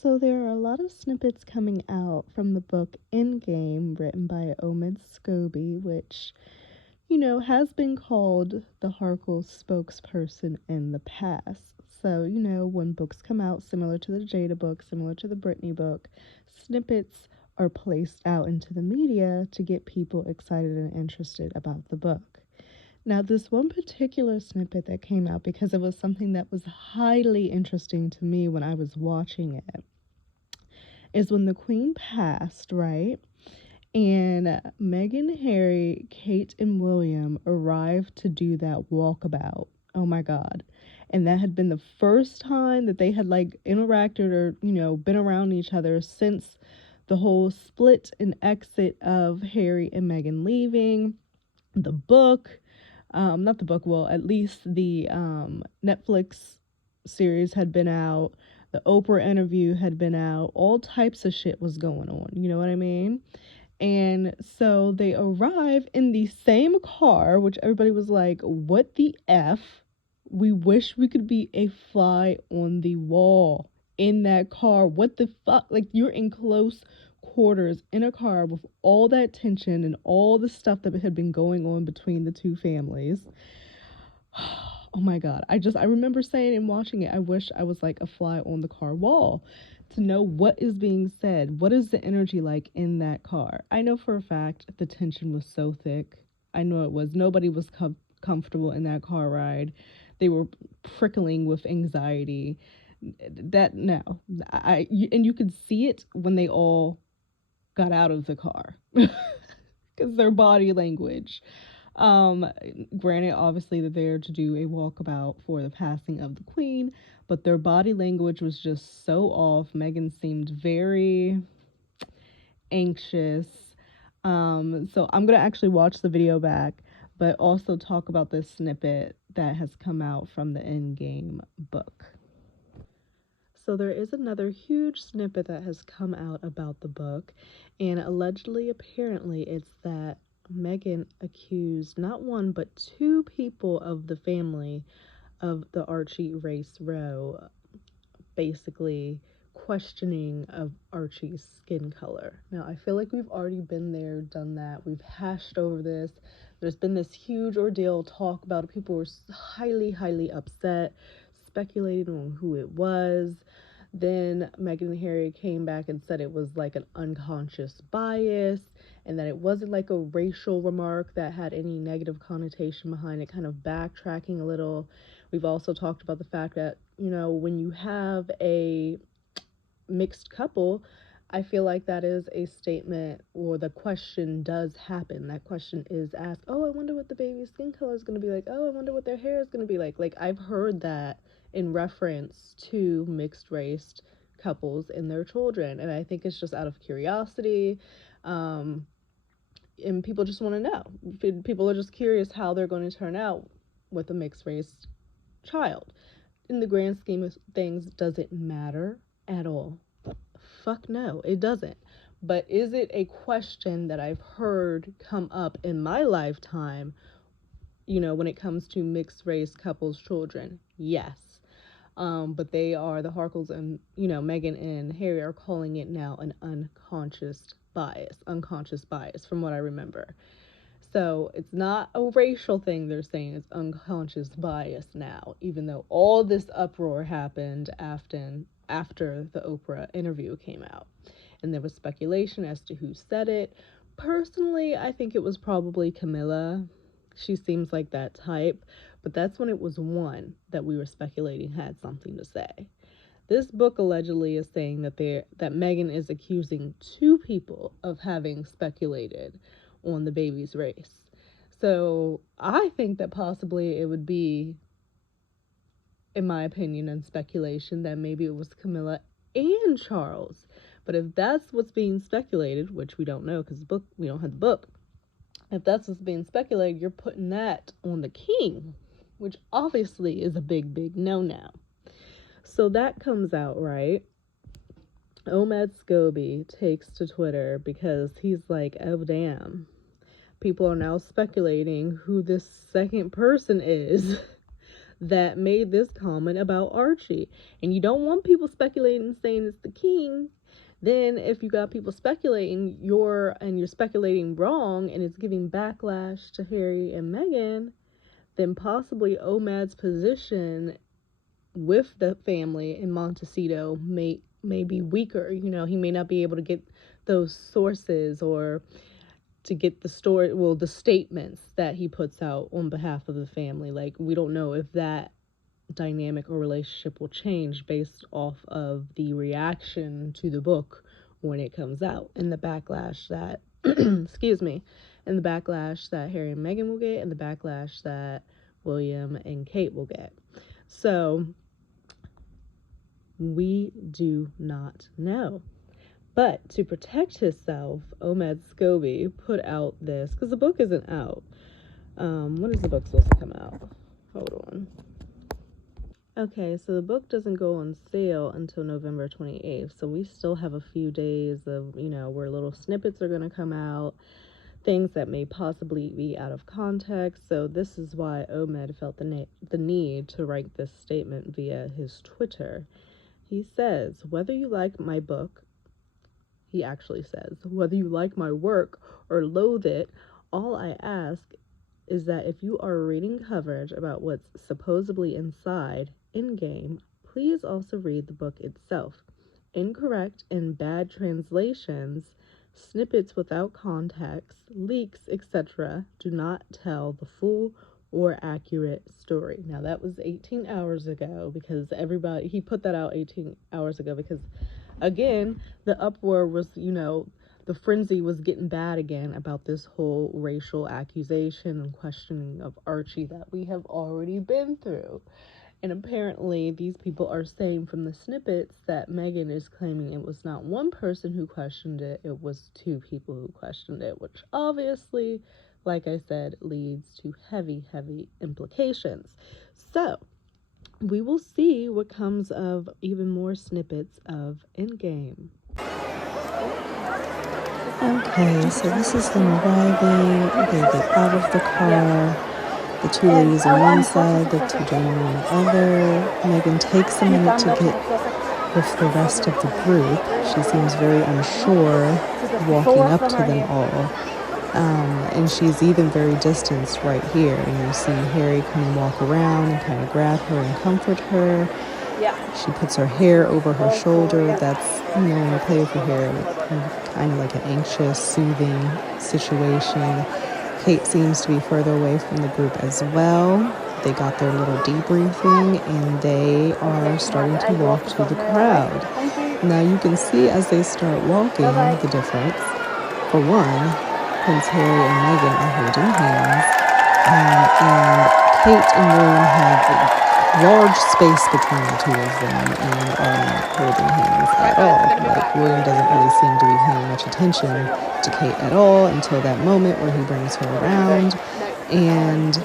So there are a lot of snippets coming out from the book Endgame, written by Omid Scobie, which, has been called the Harkles spokesperson in the past. So, when books come out similar to the Jada book, similar to the Britney book, snippets are placed out into the media to get people excited and interested about the book. Now, this one particular snippet that came out, because it was something that was highly interesting to me when I was watching it, is when the Queen passed, right? And Meghan, Harry, Kate, and William arrived to do that walkabout. Oh my God. And that had been the first time that they had like interacted or, been around each other since the whole split and exit of Harry and Meghan leaving. The book, not the book, well, at least the Netflix series had been out. The Oprah interview had been out. All types of shit was going on. You know what I mean? And so they arrive in the same car, which everybody was like, what the F? We wish we could be a fly on the wall in that car. What the fuck? Like, you're in close quarters in a car with all that tension and all the stuff that had been going on between the two families. Oh my God. I remember saying and watching it, I wish I was like a fly on the car wall to know what is being said. What is the energy like in that car? I know for a fact the tension was so thick. I know it was. Nobody was comfortable in that car ride. They were prickling with anxiety. That, no. And you could see it when they all got out of the car because their body language. Um, Granted, obviously, they're there to do a walkabout for the passing of the Queen, but their body language was just so off. Meghan seemed very anxious. So I'm gonna actually watch the video back, but also talk about this snippet that has come out from the Endgame book. So there is another huge snippet that has come out about the book, and allegedly, apparently, it's that Meghan accused not one but two people of the family of the Archie race row, basically questioning of Archie's skin color. Now, I feel like we've already been there, done that. We've hashed over this. There's been this huge ordeal talk about it. People were highly, highly upset, speculating on who it was. Then Meghan and Harry came back and said it was like an unconscious bias and that it wasn't like a racial remark that had any negative connotation behind it, kind of backtracking a little. We've also talked about the fact that, when you have a mixed couple, I feel like that is a statement, or the question does happen. That question is asked, oh, I wonder what the baby's skin color is going to be like. Oh, I wonder what their hair is going to be like. Like, I've heard that in reference to mixed race couples and their children. And I think it's just out of curiosity. And people just want to know. People are just curious how they're going to turn out with a mixed race child. In the grand scheme of things, does it matter at all? Fuck no, it doesn't. But is it a question that I've heard come up in my lifetime, when it comes to mixed race couples' children? Yes. But they are, the Harkles and, Meghan and Harry are calling it now an unconscious bias, from what I remember. So it's not a racial thing they're saying, it's unconscious bias now, even though all this uproar happened after the Oprah interview came out. And there was speculation as to who said it. Personally, I think it was probably Camilla. She seems like that type, but that's when it was one that we were speculating had something to say. This book allegedly is saying that Meghan is accusing two people of having speculated on the baby's race. So I think that possibly it would be, in my opinion and speculation, that maybe it was Camilla and Charles. But if that's what's being speculated, which we don't know because we don't have the book, if that's what's being speculated, you're putting that on the king, which obviously is a big, big no-no. So that comes out, right? Omid Scobie takes to Twitter because he's like, oh damn, people are now speculating who this second person is that made this comment about Archie. And you don't want people speculating saying it's the king. Then if you got people speculating, you're speculating wrong and it's giving backlash to Harry and Meghan, then possibly Omad's position with the family in Montecito may be weaker. He may not be able to get those sources or to get the statements that he puts out on behalf of the family. Like, we don't know if that dynamic or relationship will change based off of the reaction to the book when it comes out, and the backlash that excuse me, and the backlash that Harry and Meghan will get, and the backlash that William and Kate will get. So we do not know. But to protect himself, Omid Scobie put out this, because the book isn't out. When is the book supposed to come out? Hold on. Okay, so the book doesn't go on sale until November 28th. So we still have a few days of, where little snippets are going to come out, things that may possibly be out of context. So this is why Omid felt the need to write this statement via his Twitter. He says, whether you like my book, he actually says, whether you like my work or loathe it, all I ask is that if you are reading coverage about what's supposedly inside Endgame, please also read the book itself. Incorrect and bad translations, snippets without context, leaks, etc. do not tell the full or accurate story. Now that was 18 hours ago because he put that out 18 hours ago because, again, the uproar was, the frenzy was getting bad again about this whole racial accusation and questioning of Archie that we have already been through. And apparently these people are saying from the snippets that Meghan is claiming it was not one person who questioned it, it was two people who questioned it, which obviously, like I said, leads to heavy, heavy implications. So we will see what comes of even more snippets of Endgame. Okay, so this is them arriving. They get out of the car. The two ladies on one side, the two gentlemen on the other. Meghan takes a minute to get with the rest of the group. She seems very unsure walking up to them all. And she's even very distanced right here. And you see Harry come and walk around and kind of grab her and comfort her. She puts her hair over her shoulder. That's, when you play with your hair, kind of like an anxious, soothing situation. Kate seems to be further away from the group as well. They got their little debriefing and they are starting to walk to the crowd. Now you can see as they start walking the difference. For one, Prince Harry and Meghan are holding hands, and Kate and William have a large space between the two of them and are not holding hands at all. Like, William doesn't really seem to be paying much attention to Kate at all until that moment where he brings her around. And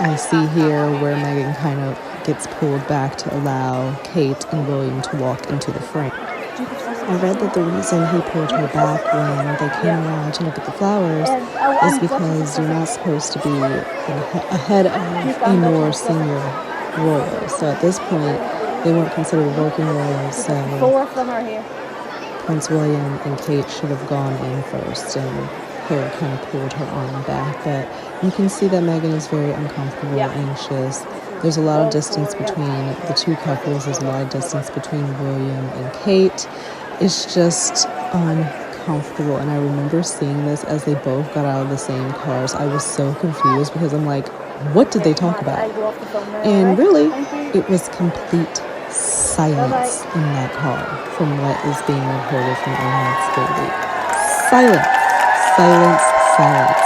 I see here where Meghan kind of gets pulled back to allow Kate and William to walk into the frame. I read that the reason he pulled her back when they came around to look at the flowers is because you're not supposed to be ahead of a more senior royal. So at this point, they weren't considered working royals, so Prince William and Kate should have gone in first, and Harry kind of pulled her arm back. But you can see that Meghan is very uncomfortable, anxious. There's a lot of distance between the two couples. There's a lot of distance between William and Kate. It's just uncomfortable. And I remember seeing this as they both got out of the same cars. I was so confused because I'm like, what did they talk about? And really, it was complete silence in that car from what is being reported from Omid Scobie. Silence, silence, silence.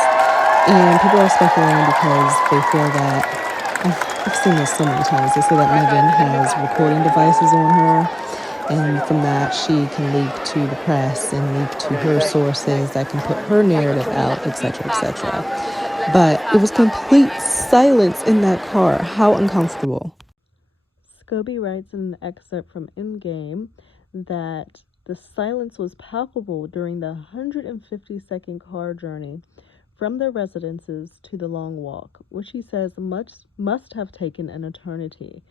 And people are speculating because they feel that, I've seen this so many times, they say that Meghan has recording devices on her, and from that she can leak to the press and leak to her sources that can put her narrative out, etc., etc. But it was complete silence in that car. How uncomfortable. Scobie writes in an excerpt from Endgame that the silence was palpable during the 150-second car journey from their residences to the long walk, which he says must have taken an eternity.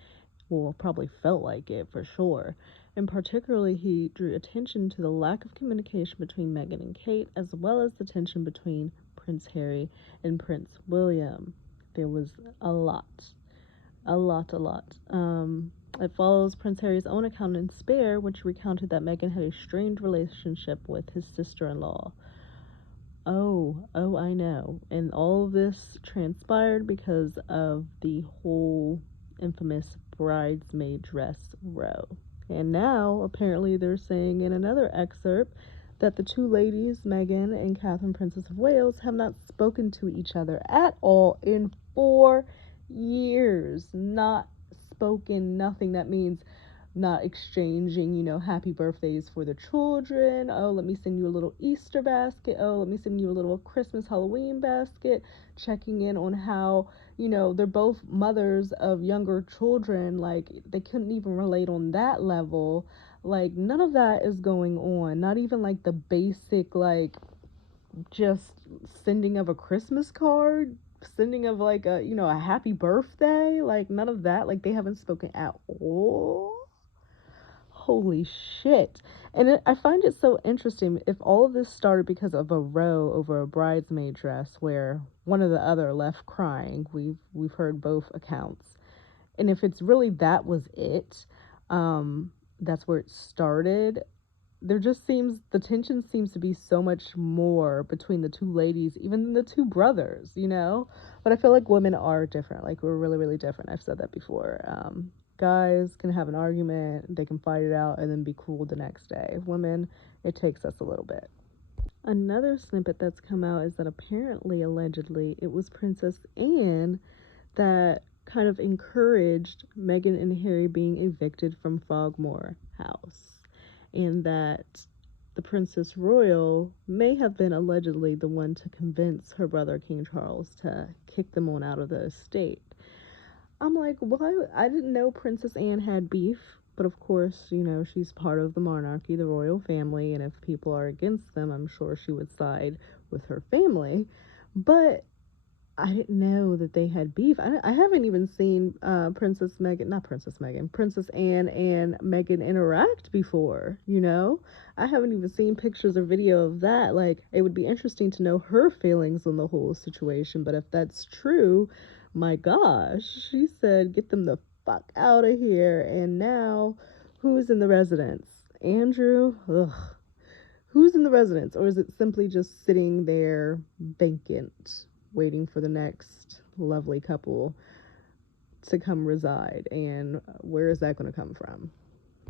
Well, probably felt like it for sure. And particularly, he drew attention to the lack of communication between Meghan and Kate, as well as the tension between Prince Harry and Prince William. There was a lot, a lot, a lot. It follows Prince Harry's own account in Spare, which recounted that Meghan had a strained relationship with his sister-in-law. Oh, I know. And all of this transpired because of the whole infamous bridesmaid dress row. And now, apparently, they're saying in another excerpt that the two ladies, Meghan and Catherine, Princess of Wales, have not spoken to each other at all in 4 years. Not spoken, nothing. That means not exchanging, happy birthdays for the children. Oh, let me send you a little Easter basket. Oh, let me send you a little Christmas, Halloween basket. Checking in on how, they're both mothers of younger children. Like, they couldn't even relate on that level. Like, none of that is going on. Not even like the basic, like, just sending of a Christmas card, sending of like a happy birthday. Like, none of that. Like, they haven't spoken at all. Holy shit. And I find it so interesting if all of this started because of a row over a bridesmaid dress where one or the other left crying. We've heard both accounts. And if it's really that was it, that's where it started. There just seems the tension seems to be so much more between the two ladies, even the two brothers. But I feel like women are different. Like, we're really, really different. I've said that before. Guys can have an argument, they can fight it out, and then be cool the next day. Women, it takes us a little bit. Another snippet that's come out is that apparently, allegedly, it was Princess Anne that kind of encouraged Meghan and Harry being evicted from Frogmore House, and that the Princess Royal may have been allegedly the one to convince her brother King Charles to kick them on out of the estate. I'm like, why? I didn't know Princess Anne had beef, but of course, she's part of the monarchy, the royal family, and if people are against them, I'm sure she would side with her family. But I didn't know that they had beef. I haven't even seen Princess Anne and Meghan interact before, I haven't even seen pictures or video of that. Like, it would be interesting to know her feelings on the whole situation, but if that's true, my gosh, she said, get them the fuck out of here. And now, who's in the residence? Andrew? Ugh. Who's in the residence? Or is it simply just sitting there vacant, waiting for the next lovely couple to come reside? And where is that going to come from?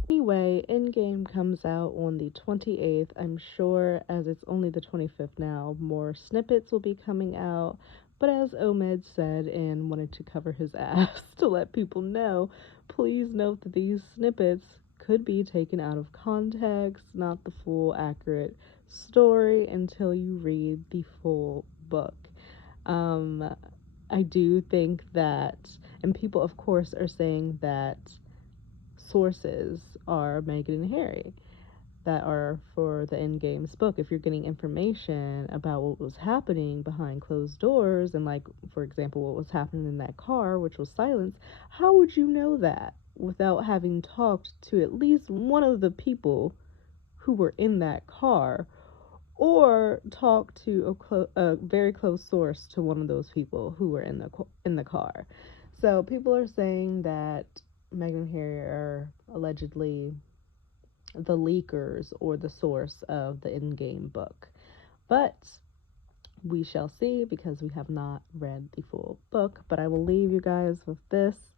Anyway, Endgame comes out on the 28th. I'm sure, as it's only the 25th now, more snippets will be coming out. But as Omed said and wanted to cover his ass to let people know, please note that these snippets could be taken out of context, not the full accurate story until you read the full book. I do think that, and people of course are saying that sources are Meghan and Harry that are for the Endgame's book. If you're getting information about what was happening behind closed doors, and like, for example, what was happening in that car, which was silenced, how would you know that without having talked to at least one of the people who were in that car, or talk to a very close source to one of those people who were in the car? So people are saying that Meghan and Harry are allegedly the leakers or the source of the Endgame book. But we shall see, because we have not read the full book. But I will leave you guys with this.